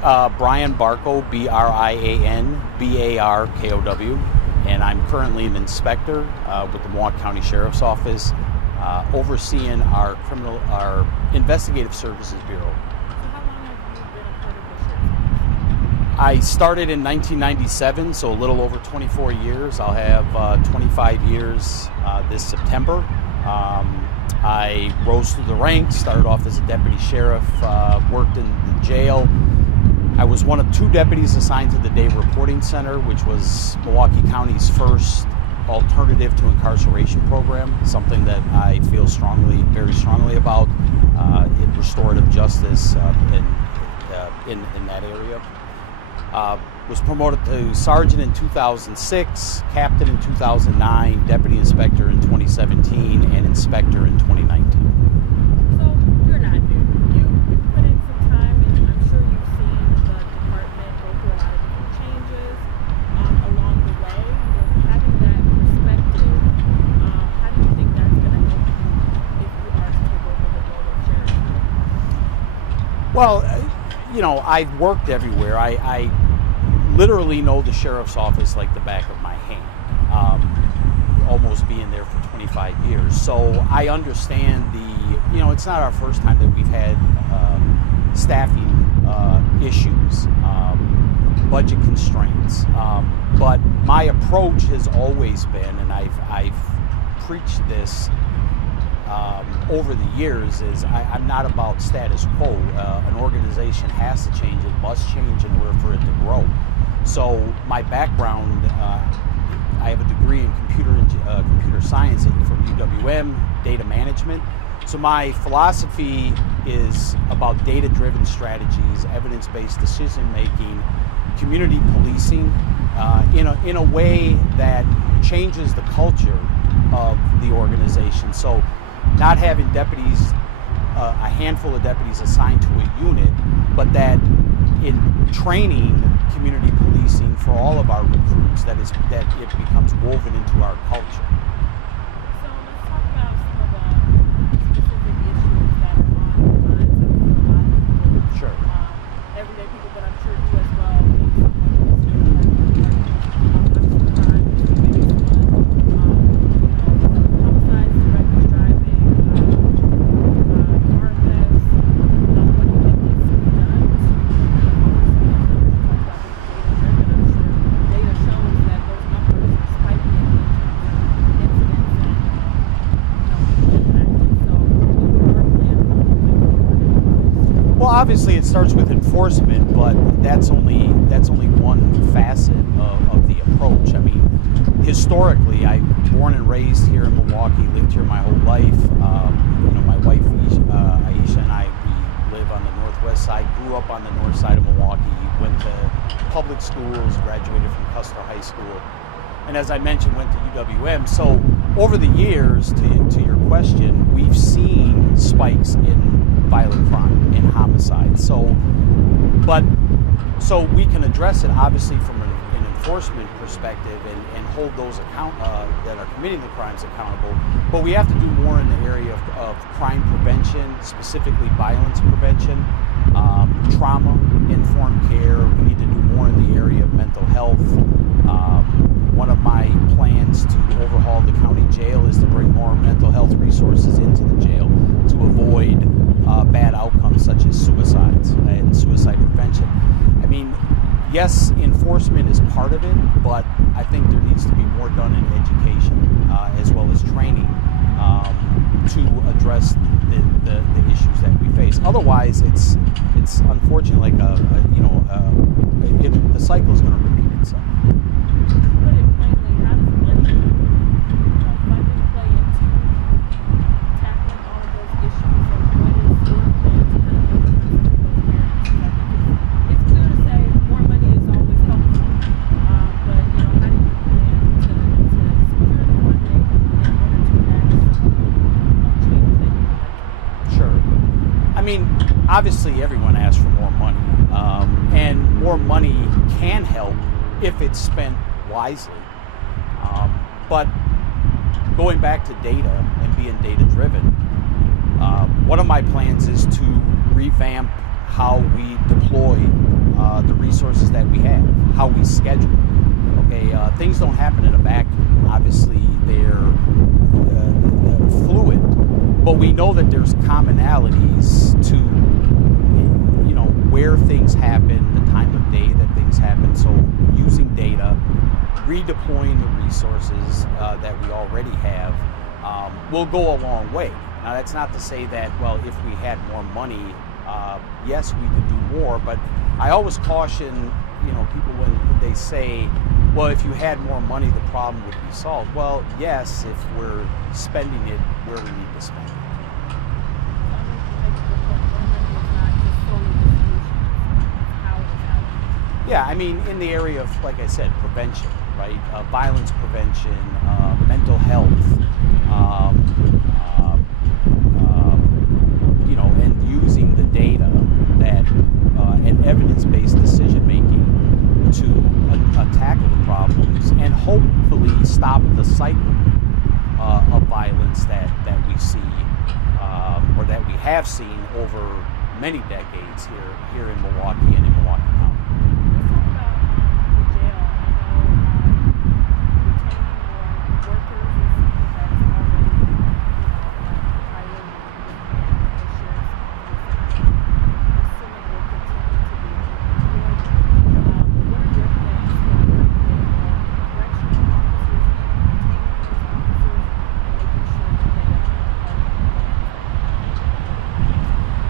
Brian Barkow, Brian Barkow, and I'm currently an inspector with the Milwaukee County Sheriff's Office, overseeing our Investigative Services Bureau. So how long have you been a part of the Sheriff's Office? I started in 1997, so a little over 24 years. I'll have 25 years this September. I rose through the ranks, started off as a deputy sheriff, worked in the jail. I was one of 2 deputies assigned to the Day Reporting Center, which was Milwaukee County's first alternative to incarceration program, something that I feel very strongly about, in restorative justice in that area. Was promoted to sergeant in 2006, captain in 2009, deputy inspector in 2017, and inspector in 2019. So you're not new. You put in some time, and I'm sure you've seen the department go through a lot of different changes along the way. Having that perspective, how do you think that's going to help you if you are to take over the role of sheriff? Well, I've worked everywhere. I literally know the sheriff's office like the back of my hand, almost being there for 25 years. So I understand it's not our first time that we've had staffing issues, budget constraints. But my approach has always been, and I've preached this over the years, is I'm not about status quo. An organization has to change, it must change in order for it to grow. So my background, I have a degree in computer science from UWM, data management. So my philosophy is about data-driven strategies, evidence-based decision-making, community policing, in a way that changes the culture of the organization. So not having deputies, a handful of deputies assigned to a unit, but that in training community policing for all of our recruits, that it becomes woven into our culture. So let's talk about some of the specific issues that are on the minds of a lot of people. Sure. Everyday people, but I'm sure you as well. Homicides, reckless driving, car thefts. What do you think needs to be done to data shows that those numbers are spiking in incidents and impacted. So our plan moving Well, obviously it starts with enforcement, but that's only one facet of the approach. I mean, historically, I'm born and raised here in Milwaukee, lived here my whole life. My wife Aisha and I, we live on the northwest side, grew up on the north side of Milwaukee, went to public schools, graduated from Custer High School, and as I mentioned, went to UWM. So over the years, to your question, we've seen spikes in violent crime, in homicide. So we can address it obviously from an enforcement perspective and hold those that are committing the crimes accountable. But we have to do more in the area of crime prevention, specifically violence prevention, trauma-informed care. We need to do more in the area of mental health. One of my plans to overhaul the county jail is to bring more mental health resources into the jail to avoid bad outcomes such as suicides and suicide prevention. I mean, yes, enforcement is part of it, but I think there needs to be more done in education as well as training to address the issues that we face. Otherwise, it's unfortunately like the cycle is going to repeat itself. Put it plainly, how does funding play into tackling all of those issues, and what is your plan to kind of implement those areas? It's clear to say more money is always helpful, but how do you plan to secure the funding in order to enact some of the changes that you would like to make? Sure. I mean, obviously everyone asks for more money, and more money can help if it's spent wisely. But going back to data and being data-driven, one of my plans is to revamp how we deploy the resources that we have, how we schedule. Okay, things don't happen in a vacuum. Obviously, they're fluid, but we know that there's commonalities to, where things happen, the time of day that things happen. So using data, redeploying the resources that we already have will go a long way. Now, that's not to say that, well, if we had more money, yes, we could do more, but I always caution, people when they say, well, if you had more money, the problem would be solved. Well, yes, if we're spending it where we need to spend it. Yeah, I mean, in the area of, like I said, prevention, right? Violence prevention, mental health, and using the data that and evidence-based decision making to tackle the problems and hopefully stop the cycle of violence that we see or that we have seen over many decades here in Milwaukee and in Milwaukee County.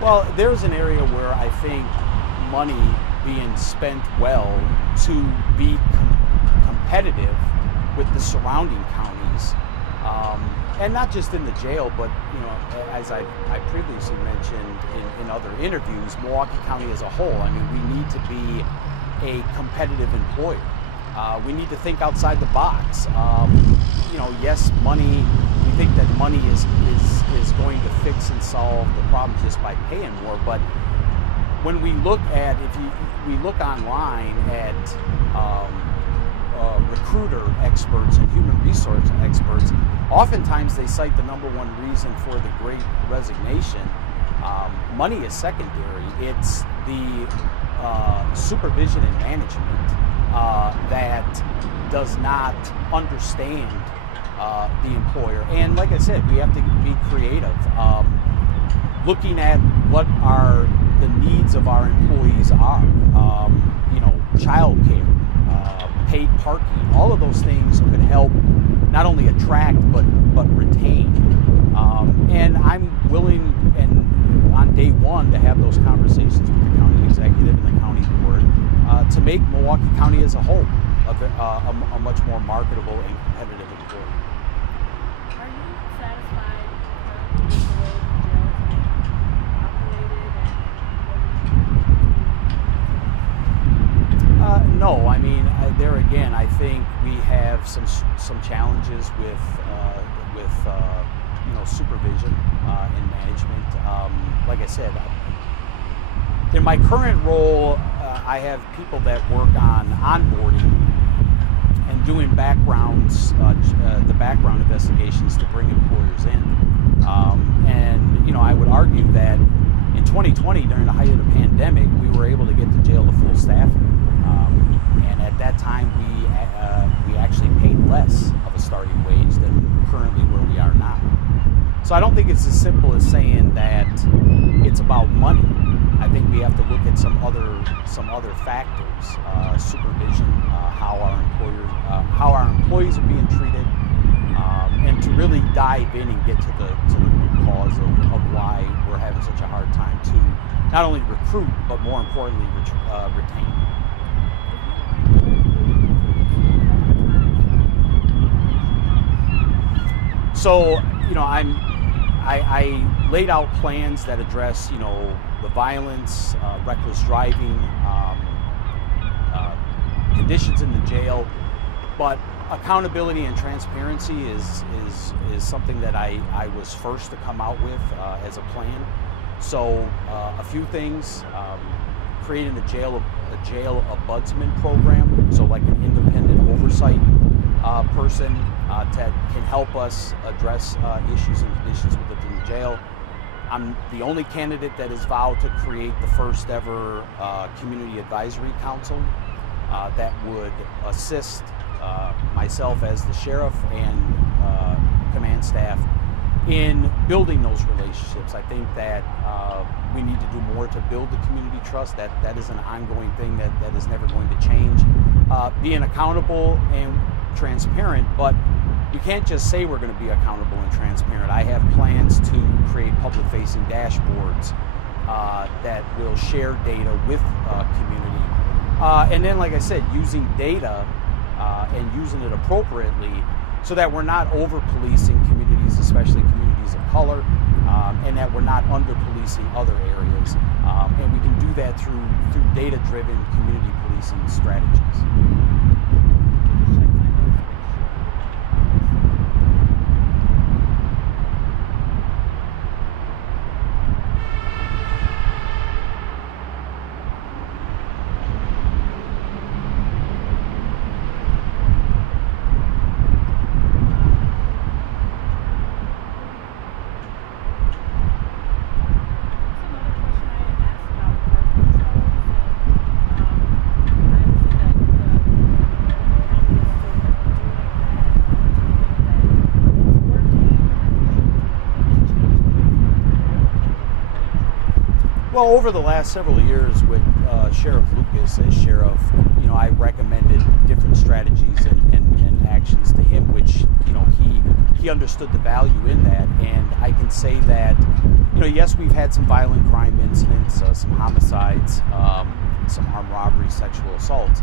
Well, there's an area where I think money being spent well to be competitive with the surrounding counties, and not just in the jail, but as I previously mentioned in other interviews, Milwaukee County as a whole. I mean, we need to be a competitive employer. We need to think outside the box. Yes, money. We think that money is going to fix and solve the problem just by paying more. But when we look at, we look online at recruiter experts and human resource experts, oftentimes they cite the number one reason for the Great Resignation. Money is secondary. It's the supervision and management that does not understand the employer. And like I said, we have to be creative. Looking at what the needs of our employees are. Child care, paid parking, all of those things could help not only attract but retain. And I'm willing and on day one to have those conversations with the county executive and the county board to make Milwaukee County as a whole a much more marketable and competitive employer. Are you satisfied with the way the jail is being operated and No, I mean, there again, I think we have some challenges with supervision and management. Like I said, in my current role, I have people that work on onboarding and doing backgrounds, the background investigations to bring employers in. And I would argue that in 2020, during the height of the pandemic, we were able to get the jail to full staffing. And at that time, we actually paid less of a starting wage than currently where we are now. So I don't think it's as simple as saying that it's about money. I think we have to look at some other factors, supervision, how our employees are being treated, and to really dive in and get to the root cause of why we're having such a hard time to not only recruit but more importantly retain. So, I laid out plans that address, the violence, reckless driving, conditions in the jail, but accountability and transparency is something that I was first to come out with as a plan. So, a few things: creating a jail ombudsman program, so like an independent oversight person that can help us address issues and conditions within the jail. I'm the only candidate that has vowed to create the first ever community advisory council that would assist myself as the sheriff and command staff in building those relationships. I think that we need to do more to build the community trust. That is an ongoing thing that is never going to change. Being accountable and transparent, but you can't just say we're going to be accountable and transparent. I have plans to create public-facing dashboards that will share data with community. And then, like I said, using data and using it appropriately so that we're not over-policing communities, especially communities of color, and that we're not under-policing other areas. And we can do that through data-driven community policing strategies. Well, over the last several years with Sheriff Lucas as sheriff, I recommended different strategies and actions to him, which, he understood the value in that. And I can say that, yes, we've had some violent crime incidents, some homicides, some armed robberies, sexual assaults.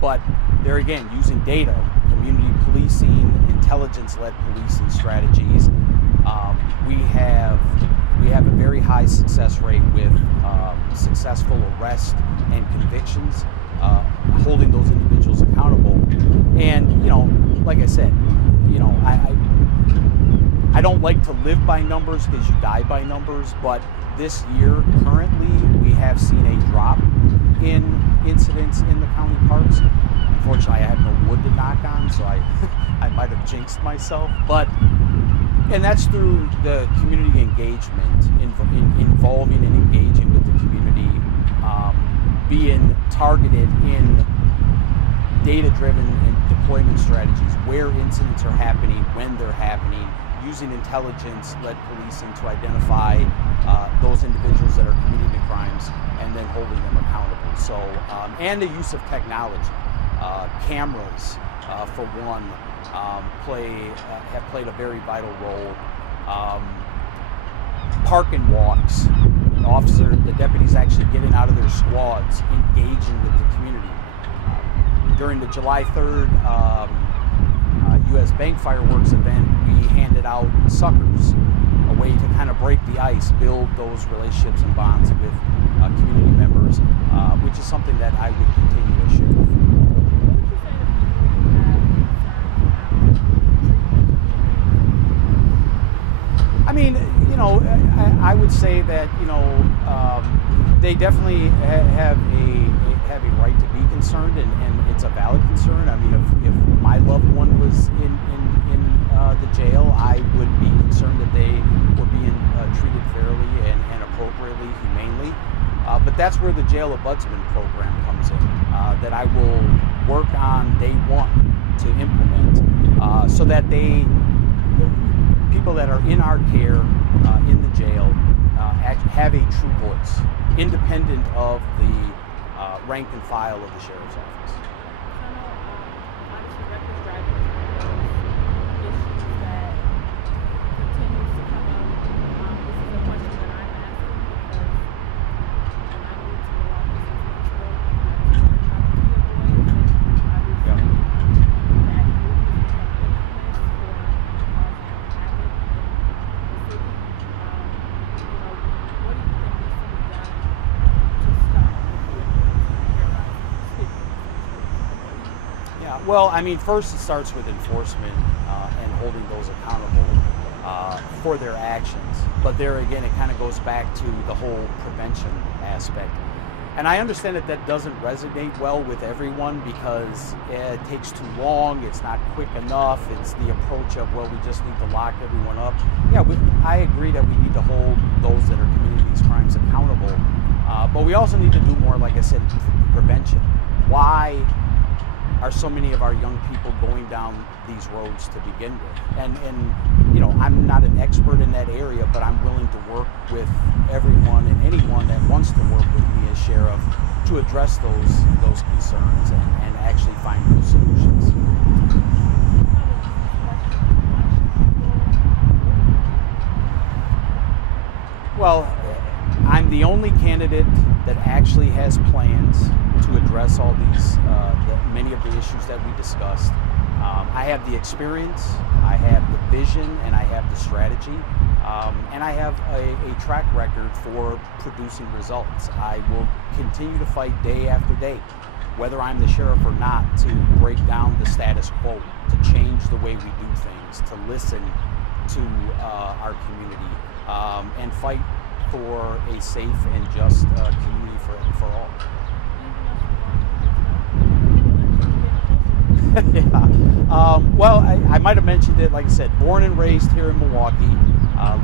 But there again, using data, community policing, intelligence-led policing strategies, we have a very high success rate with successful arrest and convictions, holding those individuals accountable. And like I said, I don't like to live by numbers because you die by numbers, but this year currently we have seen a drop in incidents in the county parks. Unfortunately, I have no wood to knock on, so I might have jinxed myself, and that's through the community engagement, involving and engaging with the community, being targeted in data-driven and deployment strategies, where incidents are happening, when they're happening, using intelligence-led policing to identify those individuals that are committing the crimes and then holding them accountable. So, and the use of technology, cameras, for one, have played a very vital role. Park and walks, the deputies actually getting out of their squads, engaging with the community. During the July 3rd U.S. Bank fireworks event, we handed out suckers, a way to kind of break the ice, build those relationships and bonds with community members, which is something that I would continue to share. I mean, I would say that they definitely have a right to be concerned, and it's a valid concern. I mean, if my loved one was in the jail, I would be concerned that they were being treated fairly and appropriately, humanely. But that's where the jail ombudsman program comes in, that I will work on day one to implement, so that people that are in our care in the jail have a true voice, independent of the rank and file of the sheriff's office. Obviously, reckless driving is one of those issues that continues to come up. This is a question that I'm asking because when I moved to Milwaukee 6 months ago, I was learning about the Kia boys, and obviously that group has become infamous for causing havoc in the city. What do you think needs to be done to stop the Yeah, well, I mean, first it starts with enforcement and holding those accountable for their actions. But there again, it kind of goes back to the whole prevention aspect. And I understand that that doesn't resonate well with everyone because it takes too long, it's not quick enough, it's the approach of, well, we just need to lock everyone up. Yeah, I agree that we need to hold those that are committing these crimes accountable, but we also need to do more, like I said, prevention. Why are so many of our young people going down these roads to begin with? And you know, I'm not an expert in that area, but I'm willing to work with everyone and anyone that wants to work with me as sheriff to address those concerns and actually find those solutions. Well, I'm the only candidate that actually has plans to address all these, many of the issues that we discussed. I have the experience, I have the vision, and I have the strategy, and I have a track record for producing results. I will continue to fight day after day, whether I'm the sheriff or not, to break down the status quo, to change the way we do things, to listen to our community, and fight for a safe and just community for all. Yeah. Well, I might have mentioned it, like I said, born and raised here in Milwaukee,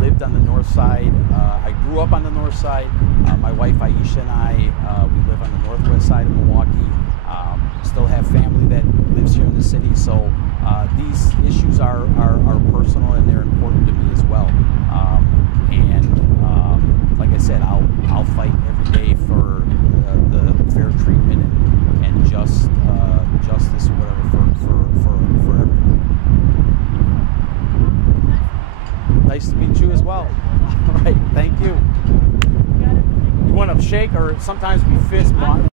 lived on the north side. I grew up on the north side. My wife Aisha and I, we live on the northwest side of Milwaukee. Still have family that lives here in the city, so these issues are personal and they're important to me as well. Like I said, I'll fight every day for the fair treatment and just justice or whatever for everyone. Nice to meet you as well. All right, thank you. You want to shake, or sometimes we fist bump?